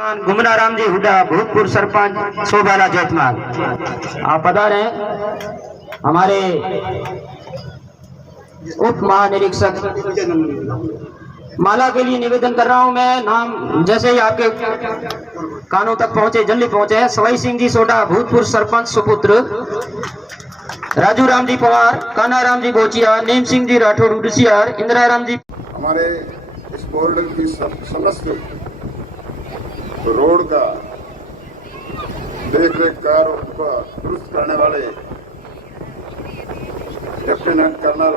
गुमनाराम जी हुडा भूतपूर्व सरपंच सोबाला जैतमाल आप पधारे हमारे उप महानिरीक्षक माला के लिए निवेदन कर रहा हूं मैं। नाम जैसे ही आपके कानों तक पहुंचे जल्दी पहुंचे। सवाई सिंह जी सोडा भूतपूर्व सरपंच सुपुत्र, राजू राम जी पवार, काना राम जी बोचिया, नीम सिंह जी राठौड़ उड़सियार, इंदिरा राम जी। हमारे इस बोर्ड की समस्त रोड का देख रेख कार और उनका दुरुस्त करने वाले लेफ्टिनेंट कर्नल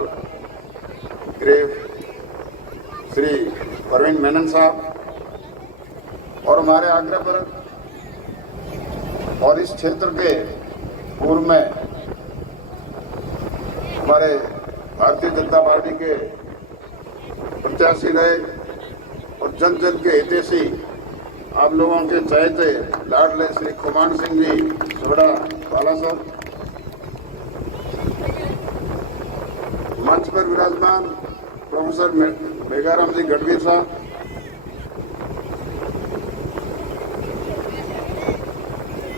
ग्रेव श्री परवीन मेनन साहब और हमारे आग्रह पर और इस क्षेत्र के पूर्व में हमारे भारतीय जनता पार्टी के प्रत्याशी रहे और जन जन के हितैषी आप लोगों के चहेते लाडले श्री कुमान सिंह जी सोडा वाला साहब, मंच पर विराजमान प्रोफेसर मेघाराम जी गढ़वी साहब,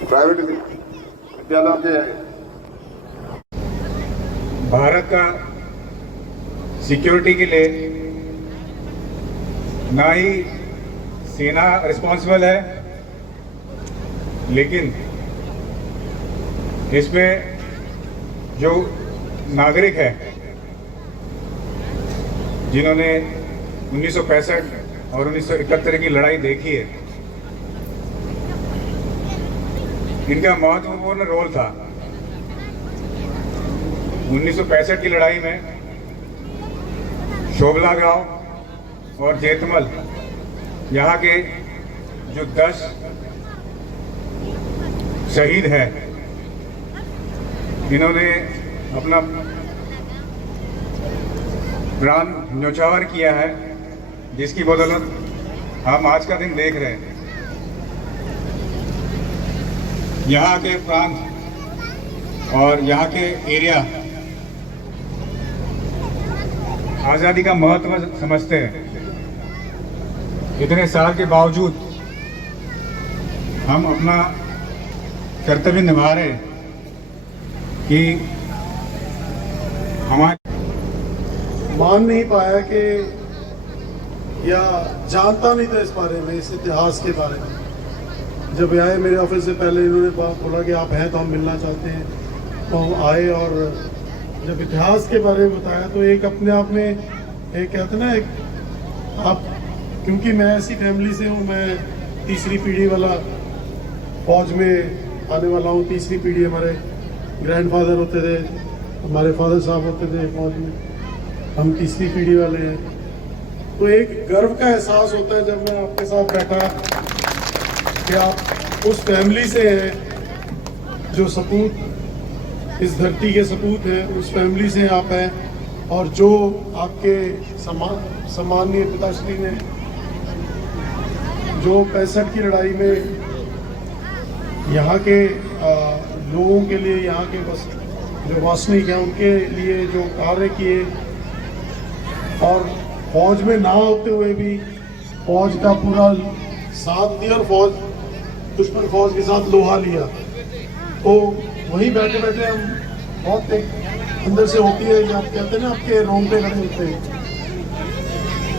प्राइवेट विद्यालयों के भारत का सिक्योरिटी के लिए ना ही सेना रिस्पॉन्सिबल है, लेकिन इसमें जो नागरिक है जिन्होंने 1965 और 1971 की लड़ाई देखी है, इनका महत्वपूर्ण रोल था। 1965 की लड़ाई में शोभला गांव और जैतमल यहाँ के जो 10 शहीद हैं, इन्होंने अपना प्राण न्यौछावर किया है, जिसकी बदौलत हम आज का दिन देख रहे हैं। यहाँ के प्रांत और यहाँ के एरिया आज़ादी का महत्व समझते हैं। इतने साल के बावजूद हम अपना कर्तव्य निभा रहे कि हमारे मान नहीं पाया कि या जानता नहीं था इस बारे में, इस इतिहास के बारे में। जब आए मेरे ऑफिस से पहले इन्होंने बोला कि आप हैं तो हम मिलना चाहते हैं, तो हम आए और जब इतिहास के बारे में बताया तो एक अपने आप में एक कहते ना एक आप, क्योंकि मैं ऐसी फैमिली से हूँ, मैं तीसरी पीढ़ी वाला फौज में आने वाला हूँ। तीसरी पीढ़ी हमारे ग्रैंडफादर होते थे, हमारे फादर साहब होते थे फौज में, हम तीसरी पीढ़ी वाले हैं। तो एक गर्व का एहसास होता है जब मैं आपके साथ बैठा कि आप उस फैमिली से हैं जो सपूत इस धरती के सपूत हैं, उस फैमिली से आप हैं। और जो आपके सम्माननीय पिताश्री ने जो 65 की लड़ाई में यहाँ के लोगों के लिए, यहाँ के बस जो वासनिक हैं उनके लिए जो कार्य किए, और फौज में ना होते हुए भी फौज का पूरा साथ दिया और फौज दुश्मन फौज के साथ लोहा लिया, तो वहीं बैठे बैठे हम बहुत एक अंदर से होती है, जब कहते हैं ना आपके रोंगटे खड़े होते हैं,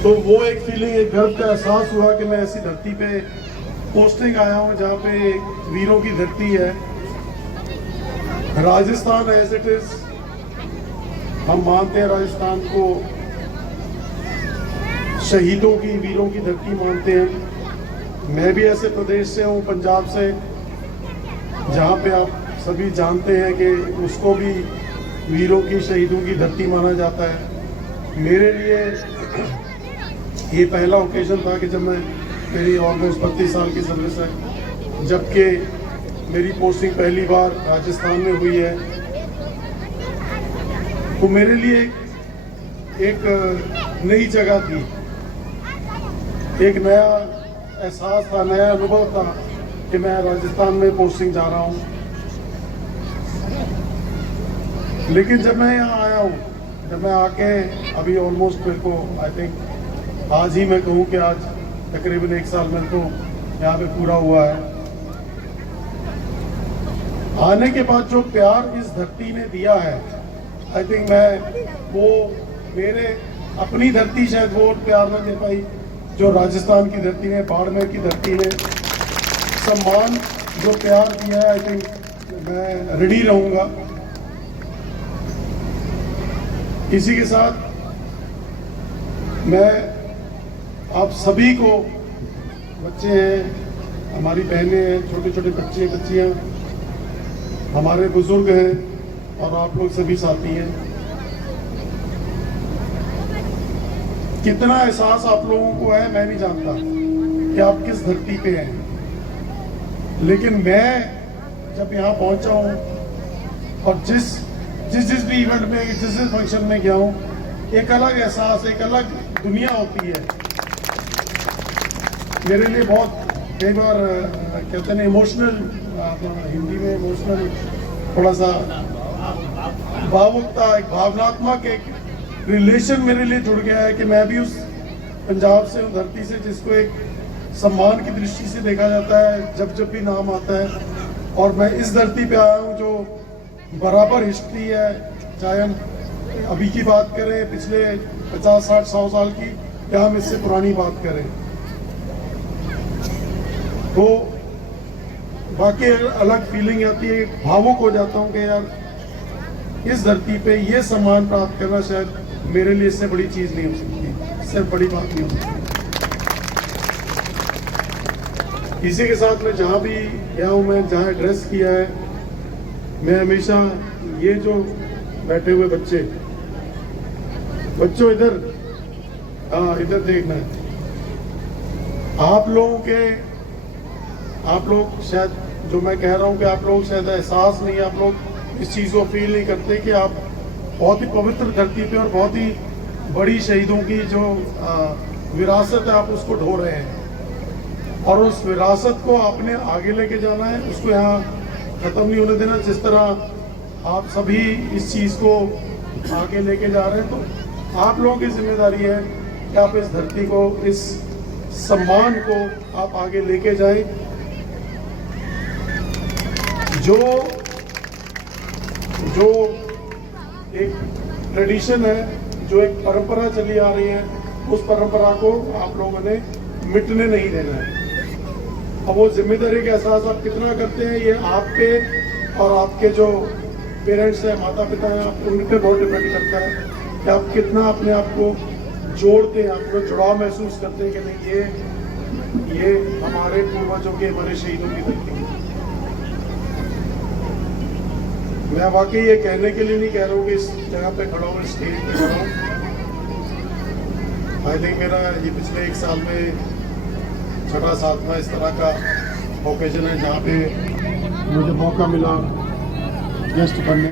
तो वो एक फीलिंग, एक गर्व का एहसास हुआ कि मैं ऐसी धरती पे पोस्टिंग आया हूँ जहाँ पे वीरों की धरती है। राजस्थान एज इट इज, हम मानते हैं राजस्थान को शहीदों की, वीरों की धरती मानते हैं। मैं भी ऐसे प्रदेश से हूँ, पंजाब से, जहाँ पे आप सभी जानते हैं कि उसको भी वीरों की, शहीदों की धरती माना जाता है। मेरे लिए ये पहला ओकेजन था कि जब मेरी ऑलमोस्ट 32 साल की सर्विस है, जबकि मेरी पोस्टिंग पहली बार राजस्थान में हुई है, तो मेरे लिए एक नई जगह थी, एक नया एहसास था, नया अनुभव था कि मैं राजस्थान में पोस्टिंग जा रहा हूँ। लेकिन जब मैं यहाँ आया हूँ, जब मैं आके अभी ऑलमोस्ट मेरे को आई थिंक आज ही मैं कहूँ कि आज तकरीबन 1 साल मेरे को यहाँ पे पूरा हुआ है। आने के बाद जो प्यार इस धरती ने दिया है, आई थिंक मैं वो मेरे अपनी धरती शायद वो प्यार न दे पाई जो राजस्थान की धरती ने, बाड़मेर की धरती ने सम्मान जो प्यार दिया है, आई थिंक मैं ऋणी रहूंगा। इसी के साथ मैं आप सभी को, बच्चे हैं, हमारी बहनें हैं, छोटे छोटे बच्चे बच्चियां, हमारे बुजुर्ग हैं और आप लोग सभी साथी हैं, कितना एहसास आप लोगों को है मैं नहीं जानता कि आप किस धरती पे हैं, लेकिन मैं जब यहाँ पहुंचा हूँ और जिस भी इवेंट में, जिस फंक्शन में गया हूँ, एक अलग एहसास, एक अलग दुनिया होती है मेरे लिए। बहुत कई बार कहते हैं इमोशनल, हिंदी में इमोशनल, थोड़ा सा भावुकता, एक भावनात्मक एक रिलेशन मेरे लिए जुड़ गया है कि मैं भी उस पंजाब से, उस धरती से जिसको एक सम्मान की दृष्टि से देखा जाता है जब भी नाम आता है, और मैं इस धरती पे आया हूँ जो बराबर हिस्ट्री है, चाहे हम अभी की बात करें, पिछले 50, 60, 100 साल की, या हम इससे पुरानी बात करें, तो बाकी अलग फीलिंग आती है, भावुक हो जाता हूँ कि यार इस धरती पे ये सम्मान प्राप्त करना शायद मेरे लिए इससे बड़ी चीज नहीं हो सकती, इससे बड़ी बात नहीं हो सकती। इसी के साथ मैं जहाँ भी गया हूँ, मैं जहाँ एड्रेस किया है, मैं हमेशा ये जो बैठे हुए बच्चों इधर, हाँ इधर देखना है, आप लोग शायद, जो मैं कह रहा हूँ कि आप लोग शायद एहसास नहीं, आप लोग इस चीज़ को फील नहीं करते कि आप बहुत ही पवित्र धरती पे और बहुत ही बड़ी शहीदों की जो विरासत है, आप उसको ढो रहे हैं, और उस विरासत को आपने आगे लेके जाना है, उसको यहाँ खत्म नहीं होने देना। जिस तरह आप सभी इस चीज़ को आगे लेके जा रहे हैं, तो आप लोगों की जिम्मेदारी है कि आप इस धरती को, इस सम्मान को आप आगे लेके जाएं। जो एक ट्रेडिशन है, जो एक परंपरा चली आ रही है, उस परंपरा को आप लोगों ने मिटने नहीं देना है। अब वो जिम्मेदारी का एहसास आप कितना करते हैं, ये आपके और आपके जो पेरेंट्स हैं, माता पिता हैं, उन पर बहुत डिपेंड करता है कि आप कितना अपने आप को जोड़ते हैं, आप लोग जुड़ाव महसूस करते हैं कि नहीं, ये हमारे पूर्वजों के, हमारे शहीदों की धरती है। मैं वाकई ये कहने के लिए नहीं कह रहा हूँ कि इस जगह पे खड़ा हूँ, स्टेज पे खड़ा हूँ। आई थिंक मेरा ये पिछले 1 साल में 6वां-7वां इस तरह का ओकेजन है जहाँ पे मुझे मौका मिला गेस्ट बनने